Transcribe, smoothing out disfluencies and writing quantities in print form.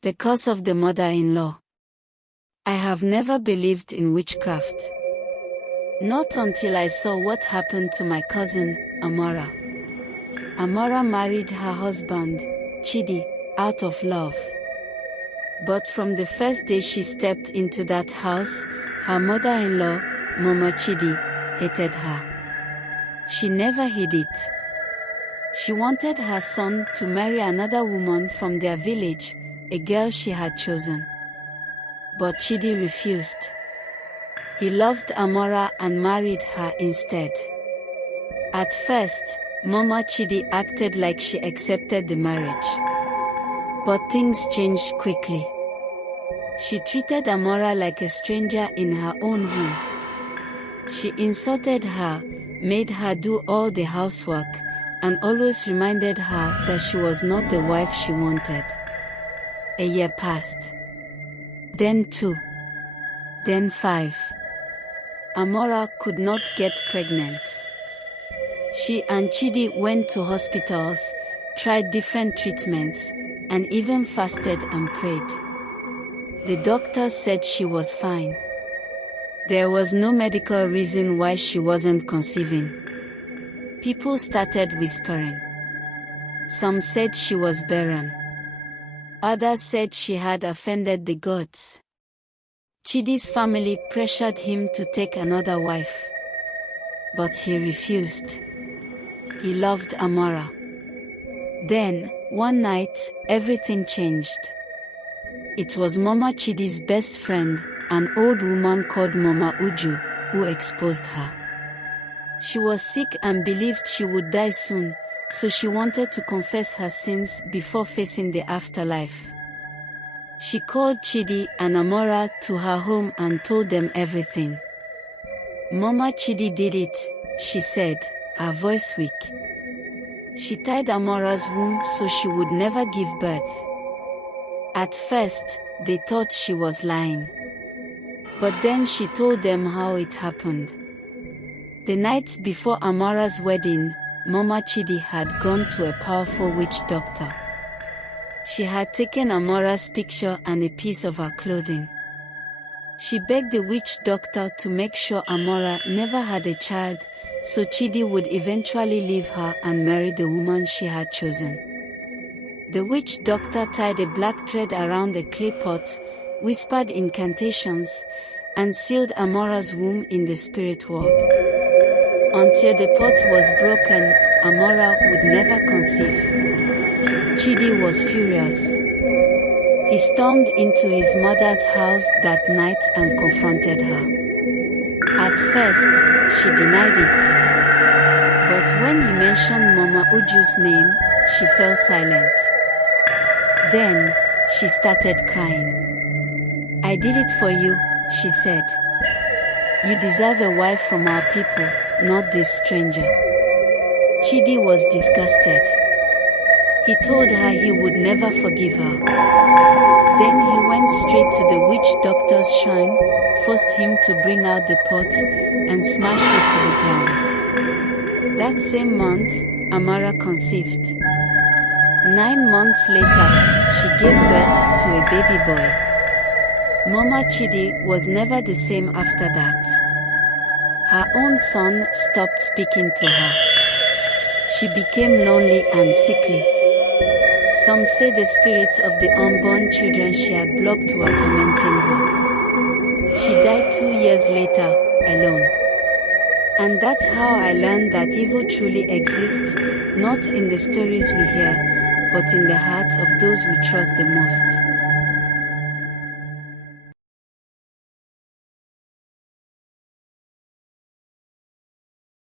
The curse of the mother-in-law. I have never believed in witchcraft. Not until I saw what happened to my cousin, Amora. Amora married her husband, Chidi, out of love. But from the first day she stepped into that house, her mother-in-law, Mama Chidi, hated her. She never hid it. She wanted her son to marry another woman from their village, a girl she had chosen. But Chidi refused. He loved Amora and married her instead. At first, Mama Chidi acted like she accepted the marriage. But things changed quickly. She treated Amora like a stranger in her own home. She insulted her, made her do all the housework, and always reminded her that she was not the wife she wanted. A year passed. Then 2. Then 5. Amora could not get pregnant. She and Chidi went to hospitals, tried different treatments, and even fasted and prayed. The doctors said she was fine. There was no medical reason why she wasn't conceiving. People started whispering. Some said she was barren. Others said she had offended the gods. Chidi's family pressured him to take another wife. But he refused. He loved Amora. Then, one night, everything changed. It was Mama Chidi's best friend, an old woman called Mama Uju, who exposed her. She was sick and believed she would die soon, so she wanted to confess her sins before facing the afterlife. She called Chidi and Amora to her home and told them everything. Mama Chidi did it, she said, her voice weak. She tied Amora's womb so she would never give birth. At first, they thought she was lying. But then she told them how it happened. The night before Amora's wedding, Mama Chidi had gone to a powerful witch doctor. She had taken Amora's picture and a piece of her clothing. She begged the witch doctor to make sure Amora never had a child, so Chidi would eventually leave her and marry the woman she had chosen. The witch doctor tied a black thread around a clay pot, whispered incantations, and sealed Amora's womb in the spirit world. Until the pot was broken, Amora would never conceive. Chidi was furious. He stormed into his mother's house that night and confronted her. At first, she denied it. But when he mentioned Mama Uju's name, she fell silent. Then, she started crying. "I did it for you," she said. "You deserve a wife from our people, not this stranger." Chidi was disgusted. He told her he would never forgive her. Then he went straight to the witch doctor's shrine, forced him to bring out the pot, and smashed it to the ground. That same month, Amora conceived. 9 months later, she gave birth to a baby boy. Mama Chidi was never the same after that. Her own son stopped speaking to her. She became lonely and sickly. Some say the spirits of the unborn children she had blocked were tormenting her. She died 2 years later, alone. And that's how I learned that evil truly exists, not in the stories we hear, but in the hearts of those we trust the most.